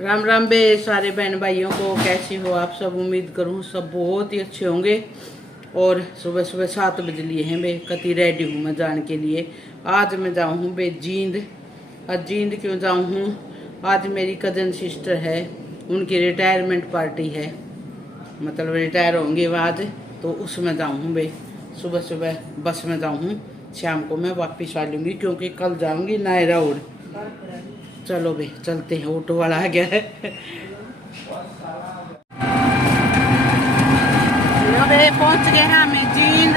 राम राम बे सारे बहन भाइयों को। कैसी हो आप सब? उम्मीद करूँ सब बहुत ही अच्छे होंगे। और सुबह सुबह 7 बज लिए हैं बे, कति रेडी हूँ मैं जाने के लिए। आज मैं जाऊँ हूँ बे जींद। आज जींद क्यों जाऊँ हूँ? आज मेरी कजन सिस्टर है, उनकी रिटायरमेंट पार्टी है, मतलब रिटायर होंगे वो आज, तो उसमें जाऊँ हूँ बे। सुबह सुबह बस में जाऊँ हूँ, शाम को मैं वापस आ लूँगी क्योंकि कल जाऊँगी नायरा रोड। चलो बे चलते हैं, ऑटो वाला आ गया है। चलो बे पहुंच गए हैं हमें जींद।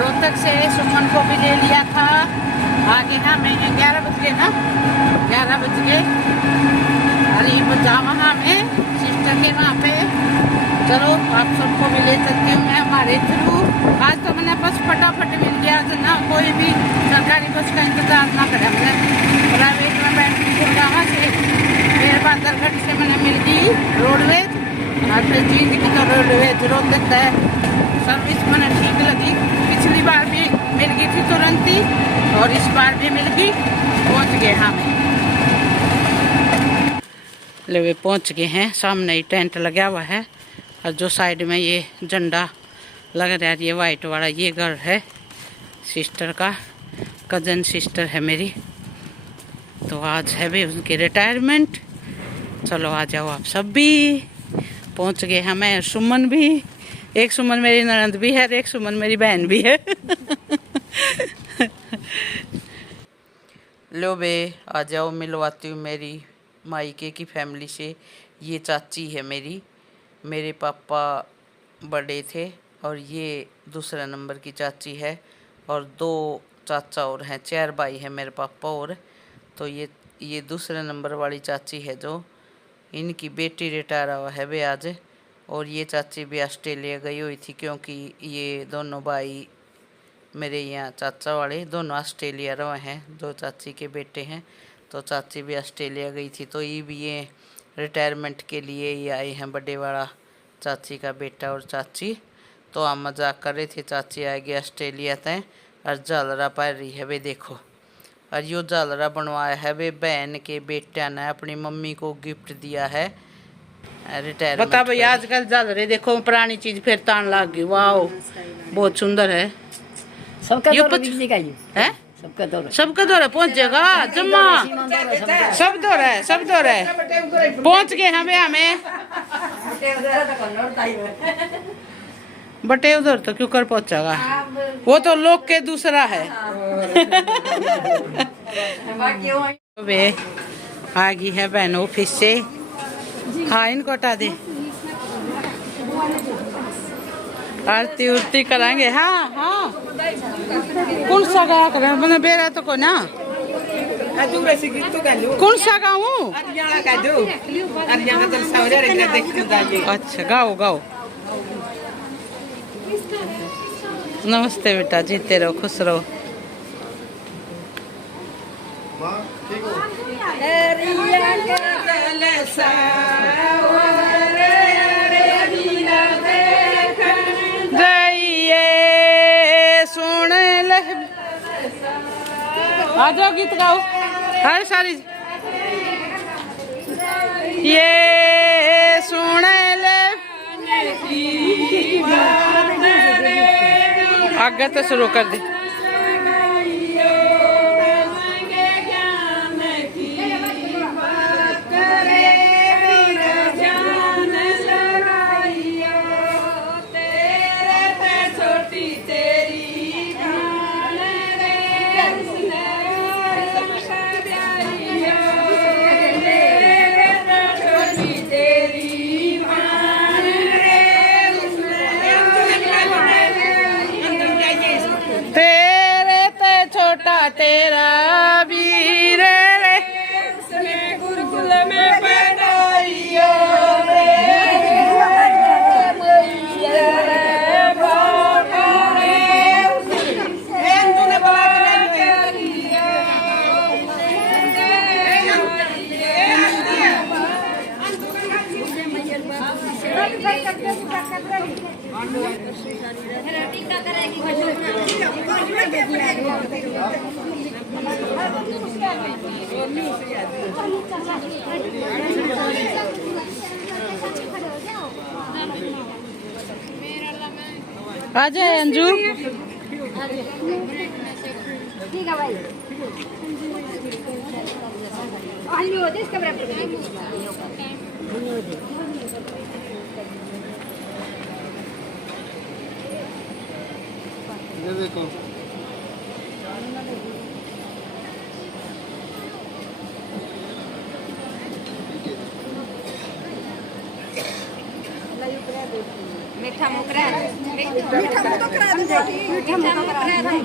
रोहतक से सुमन को भी ले लिया था। आगे हमें 11 बज गए ना, 11 बज गए। अरे जाओ वहाँ में सिस्टर के वहाँ पे। चलो आप सबको भी ले सकती हूँ मैं हमारे थ्रू। आज तो मैंने बस फटाफट मिल गया ना, कोई भी सरकारी बस का इंतजार ना करे। हमने प्राइवेट में बैठ के वहाँ से मेरे पास दरगढ़ से मैंने मिल गई रोडवेज, और फिर जींद की तो रोडवेज रोहतक है। सर्विस मैंने ठीक लगी, पिछली बार भी मिल गई थी तुरंत ही, और इस बार भी मिल गई। पहुँच गए हम, ले वे पहुँच गए हैं। सामने ही टेंट लगा हुआ है, और जो साइड में ये झंडा लग रहा है ये वाइट वाला, ये घर है सिस्टर का, कजन सिस्टर है मेरी। तो आज है भी उनकी रिटायरमेंट। चलो आ जाओ आप सब भी। पहुंच गए हमें, सुमन भी, एक सुमन मेरी ननद भी है, एक सुमन मेरी बहन भी है। लो बे आ जाओ, मिलवाती हूँ मेरी मायके की फैमिली से। ये चाची है मेरी, मेरे पापा बड़े थे, और ये दूसरा नंबर की चाची है, और 2 चाचा और हैं, 4 भाई हैं मेरे पापा और। तो ये दूसरे नंबर वाली चाची है, जो इनकी बेटी रिटायर हुआ है बे आज। और ये चाची भी ऑस्ट्रेलिया गई हुई थी, क्योंकि ये दोनों भाई मेरे यहाँ चाचा वाले दोनों ऑस्ट्रेलिया रहे हैं, 2 चाची के बेटे हैं। तो चाची भी ऑस्ट्रेलिया गई थी, तो ये भी ये रिटायरमेंट के लिए ये आए हैं, बड़े वाला चाची का बेटा और चाची। तो हम मजाक कर रहे थे, चाची आएगी ऑस्ट्रेलिया तय, और झालरा पा रही है वे देखो। और यो झालरा बनवाया है वे बहन के बेटा ने अपनी मम्मी को गिफ्ट दिया है रिटायरमेंट। बता भाई, आजकल झालरे देखो पुरानी चीज फिर तान लग गई। वाह बहुत सुंदर है। सबका दौरा पहुंच जाएगा जम्मा, सब दौरा है, सब दौरा है। पहुंच गए हमें बटे उधर तो क्यों कर पहुंचागा, वो तो लोग के दूसरा है। वे आ गई है बहन ऑफिस से। हाँ इनको हटा दे, आरती उरती कराएंगे। हाँ हाँ कौन सा गा कर मैंने बेरा तो को ना, कौन सा गाऊं? अच्छा गाओ गाओ। नमस्ते बेटा, जीते रहो, खुश रहो। आ जाओ गीत गाओ हर सारी। ये सुने ले आगे तो शुरू कर दे। तेरा वीर रे गुरुकुल में पढ़ाइयो आ जाए अंजू। ठीक है भाई। देखो मीठा मुँह करा दे। मीठा मुँह तो करा दे। मीठा मुँह तो करा दे।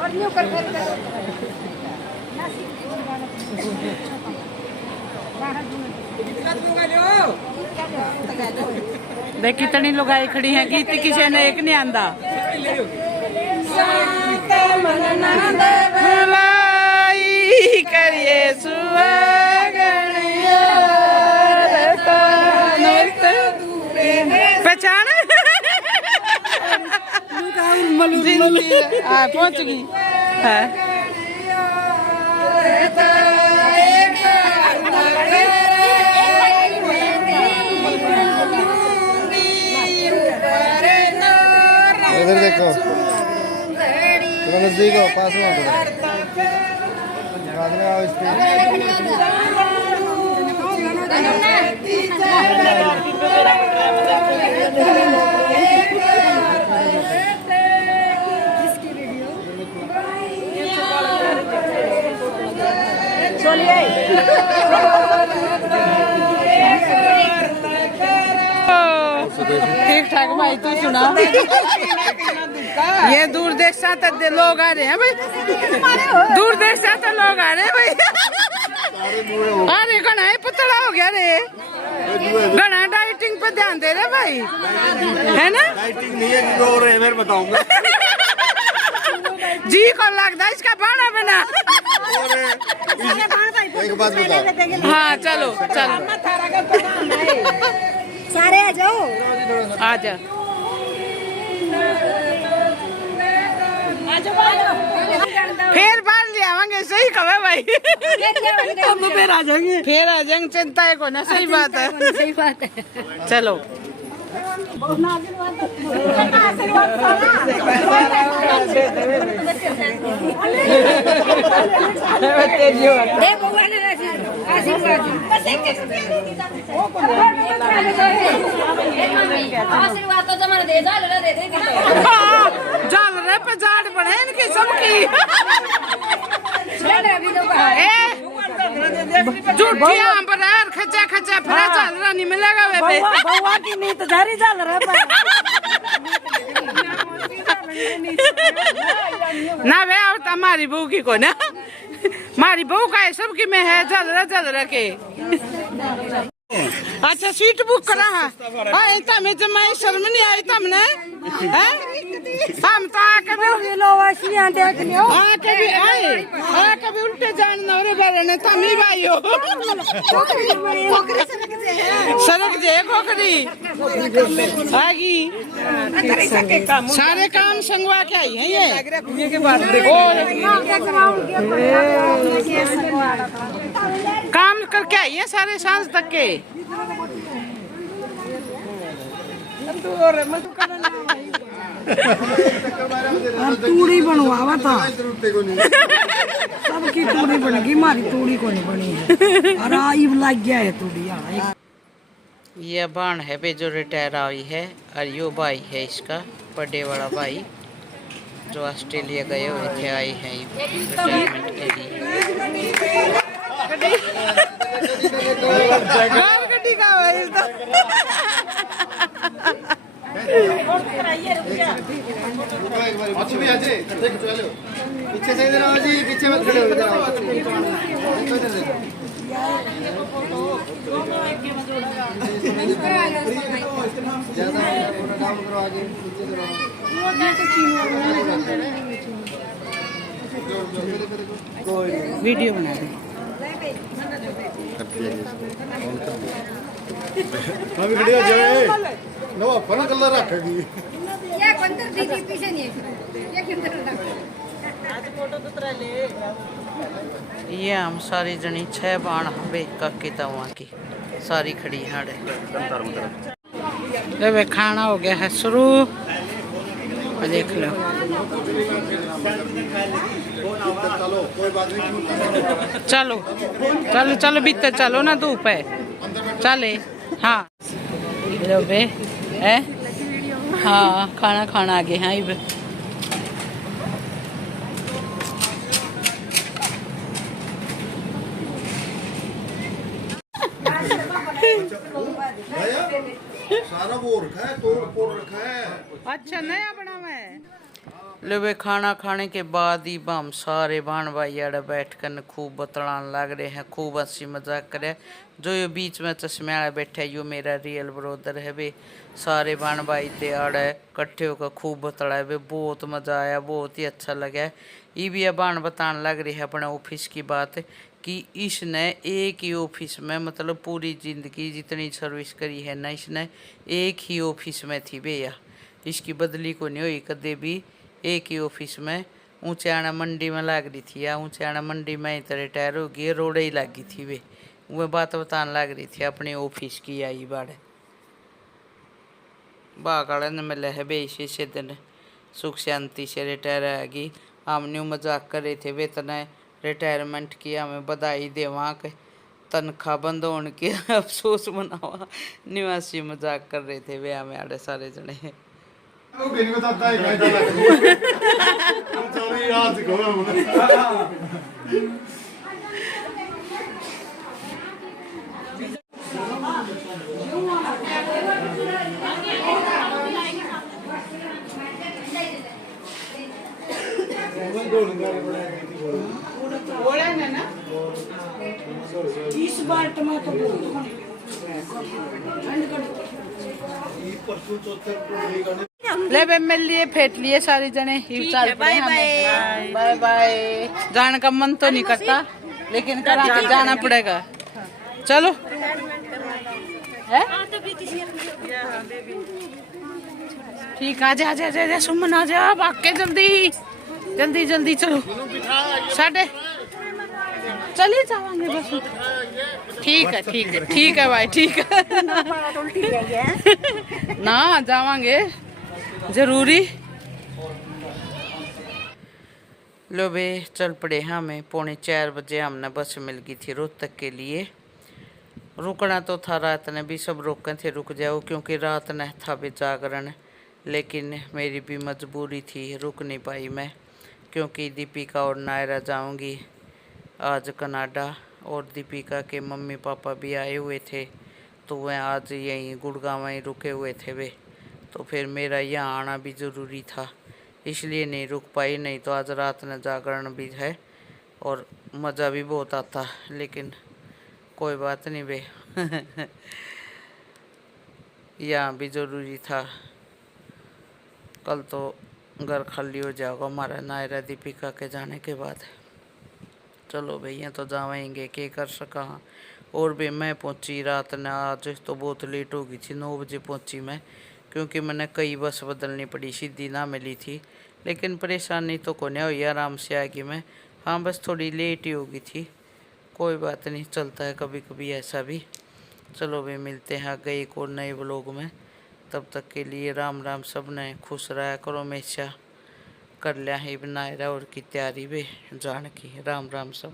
और न्यू कर देख कितनी लुगाई खड़ी है, गीत किसी ने एक नहीं आंदा। करिए पहचान पहुंच गई है। इधर देखो, थोड़ा नजदीक हो, पास में हो, बाद में आओ इस पे। ठीक ठाक भाई, तू सुना। ये दूर देश से लोग आ रहे हैं भाई, दूर देश से लोग आ रहे हैं भाई। अरे घना पतला हो गया रे, घना डाइटिंग पे ध्यान दे रहे भाई, है ना? डाइटिंग नहीं है कि दो रहे हैं, बताऊंगा। जी को लगता है इसका बाणा बिना। एक बात बताओ। हाँ चलो चलो, सारे आ जाओ। आ जा। फिर बार ले आवांगे, सही कहे भाई। हम फिर आ जाएंगे, फिर आ जाएंगे, चिंता है को ना। सही बात है, सही बात है। चलो। आशीर्वाद तो जमाने दे जा ले दे जाल रे पे जाड़ पड़े इनकी सबकी। झूठिया पर खचा खचा फिर जाल रहा नहीं मिलेगा वे पे। बउआ की नहीं तो जारी जाल रहा ना वे और हमारी बहू की को ना, हमारी बहू का है सबकी में है। जल रहा के अच्छा सीट बुक करा है। तमें जमाई शर्म नहीं आई तमने? हम तो आके भी आए, कभी उल्टे जान नवरे बारे ने तम ही भाई हो। सड़क जे खोखरी आगी, सारे काम संगवा के आई है ये काम करके आई है सारे सांझ तक के। तूड़ी बनवावा था, सबकी तूड़ी बनेगी, हमारी तूड़ी को नहीं बनी है। और आइब लग गया है तूड़ी। ये बाण है बे जो रिटायर आई है, और यो भाई है इसका बड़े वाला भाई जो ऑस्ट्रेलिया गए हुए थे, आए हैं रिटायरमेंट के लिए। गड्डी का भाई पीछे से इधर आओ जी, पीछे मत खड़े हो, इधर आओ। वीडियो बना रहे वीडियो जो नो अपन कलर रखेगी। ये अंदर दीदी पीछे नहीं है ये किधर रखा ये हम सारी जनी 6 बाण हवे काके तवा की सारी खड़ी हाड़े। ले वे खाना हो गया है शुरू, देख लो। चलो चलो चलो भीतर चलो ना, धूप है चले। हाँ लो बे है, हाँ खाना खाना आ गए हैं इब। सारा वो रखा है, तो रखा है। अच्छा नया बना है। ले वे खाना खाने के बाद ही हम सारे बहन भाई आड़े बैठ कर खूब बतलान लग रहे हैं, खूब हंसी मजाक करे। जो ये बीच में चश्मे आड़े बैठे यो मेरा रियल ब्रोदर है वे। सारे बहन भाई थे आड़े इकट्ठे होकर खूब बतलाए वे, बहुत मज़ा आया, बहुत ही अच्छा लगा। ये भी अब बहन बताने लग रही है अपने ऑफिस की बात कि इसने एक ही ऑफिस में मतलब पूरी ज़िंदगी जितनी सर्विस करी है ना, इसने एक ही ऑफिस में थी भैया, इसकी बदली को नहीं हुई कदे भी। एक ही ऑफिस में ऊँचाना मंडी में लग रही थी, या ऊँचाना मंडी में ही रिटायर हो गई, रोड़े ही लग गई थी वे। वह बात बताने लग रही थी अपने ऑफिस की आई बाड़े। बागड़ ने मिले है बेशी से दिन सुख शांति से रिटायर आ गई। हमने मजाक कर रहे थे वेतन रिटायरमेंट की, हमें बधाई देवा के तनख्वाह बंद होने की अफसोस मनावा, निवासी मजाक कर रहे थे वे हमें आड़े सारे जने। इस बार टमाटर ले बे मिल लिए फेंट लिए सारे जने। चल बाय बाय बाय बाय। जाने का मन तो नहीं करता लेकिन करा के जाना पड़ेगा। चलो है ठीक, आ जा जा जा सुमन आ जा, भाग के जल्दी जल्दी जल्दी चलो। साढ़े चलिए जावांगे बस। ठीक है ठीक है ठीक है भाई ठीक है ना जावांगे जरूरी। लो बे चल पड़े हमें 3:45 बजे हमने बस मिल गई थी रोहतक के लिए। रुकना तो था, रात ने भी सब रोके थे रुक जाओ क्योंकि रात ने था भी जागरण, लेकिन मेरी भी मजबूरी थी, रुक नहीं पाई मैं क्योंकि दीपिका और नायरा जाऊंगी आज कनाडा, और दीपिका के मम्मी पापा भी आए हुए थे तो वह आज यहीं गुड़गांव ही रुके हुए थे वे, तो फिर मेरा यहाँ आना भी ज़रूरी था इसलिए नहीं रुक पाई। नहीं तो आज रात में जागरण भी है और मज़ा भी बहुत आता, लेकिन कोई बात नहीं बे यहाँ भी ज़रूरी था। कल तो घर खाली हो जाएगा हमारा नायरा दीपिका के जाने के बाद। चलो भैया तो जाएंगे क्या कर सका। और भी मैं पहुंची रात ने, आज तो बहुत लेट हो गई थी, 9 बजे पहुंची मैं क्योंकि मैंने कई बस बदलनी पड़ी, सीधी ना मिली थी, लेकिन परेशानी तो को नहीं हुई, आराम से आ गई मैं। हाँ बस थोड़ी लेट ही हो गई थी, कोई बात नहीं, चलता है कभी कभी ऐसा भी। चलो भाई मिलते हैं आगे एक और नए व्लॉग में, तब तक के लिए राम राम। सब ने खुश रहा करो हमेशा। कर लिया है बनाए और की तैयारी भी जान की। राम राम सब।